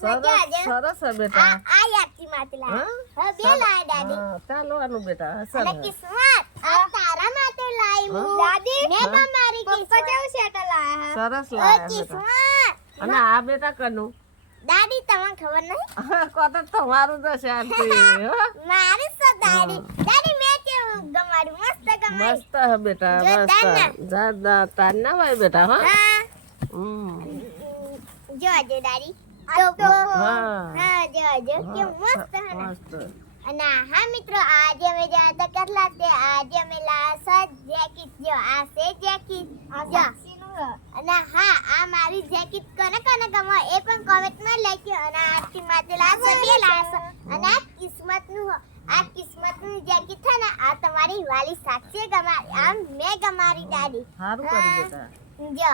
સરસ બેટા. આ યાદથી માટે હા? બે લાયા દાદી. ચાલવાનું બેટા. અને કિસ્મત આ તારા માટે લાવી દાદી મેં તમારી પપ્પા કેવું સેટલ લાયા સરસ લાયા બેટા. કિસ્મત. અને આ બેટા કનું. દાદી તમને ખબર નહીં? કોત તમારું તો શાંતિ હો? મારી સો દાદી. દાદી મેં કેવું ગમાડ્યું? મસ્ત ગમાડ્યું. મસ્ત હે બેટા? મસ્ત. જાદા તાર ના ભાઈ બેટા હા? હા. હમ. જો આજે દાદી. તો તો હા. હા જો જો કેવું મસ્ત હે ને. મસ્ત. અને હા મિત્રો આજે અમે જ્યાં હતા કેટલા તે આજે અમે લાયા જેકેટ જો આ છે જેકેટ જો. અને હા આ મારી જેકેટ કોને કોને ગમે એ પણ કોમેન્ટમાં લખજો. અને આજથી માથે બે લાશે અને આ કિસ્મતનું. આ કિસ્મતનું જેકેટ છે ને આ તમારી વાલી સાક્ષી ગમારી આમ મેં ગમારી દાદી. સારું કરી દેતા. જો.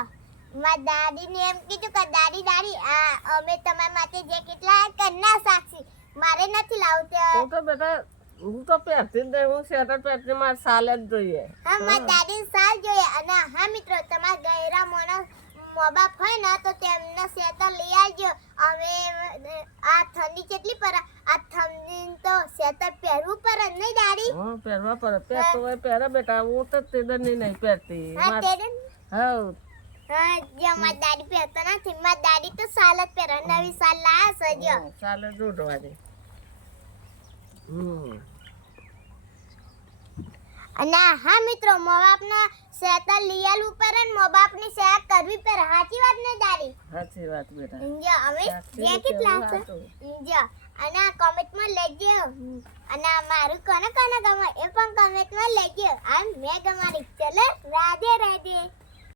મારા દાદીને એમ કીધું કે દાદી દાદી આ અમે તમારા માટે જે કેટલા કે ના સાક્ષી મારે નથી લાવવું તે હું તો બેટા હું તો પહેરતી જ નહીં હું સ્વેટર પહેરતી મારે સાલ જ જોઈએ. હા મારા દાદી સાલ જોઈએ. અને હા મિત્રો તમારા ગયરા મોના મોબાપ હોય ને તો તેમને સેટર લઈ આવજો. હવે આ ઠંડી કેટલી પડે આ ઠંડી તો સેટર પહેરવું પડે નહીં દાદી? હા પહેરવા પડે. પહેરતો હોય પહેરે બેટા. હું તો તેદરની નહીં પહેરતી. હા માર- હા દાદી પહેરતો નથી મારી દાદી તો સાલ જ પહેરે નવી સાલ લાયા છે જો ચાલે જોડવા દે અને હા મિત્રો મા બાપના સેટર લઈ આલવું પડે ને બાપની સેવા કરવી પડે. સાચી વાત ને દાડી સાચી વાત બેટા. જો અમે જે કેટલા છે? જો અને આ કોમેન્ટમાં લેજો. અને મારું કોને કોને ગમે એ પણ કોમેન્ટમાં લેજો. આ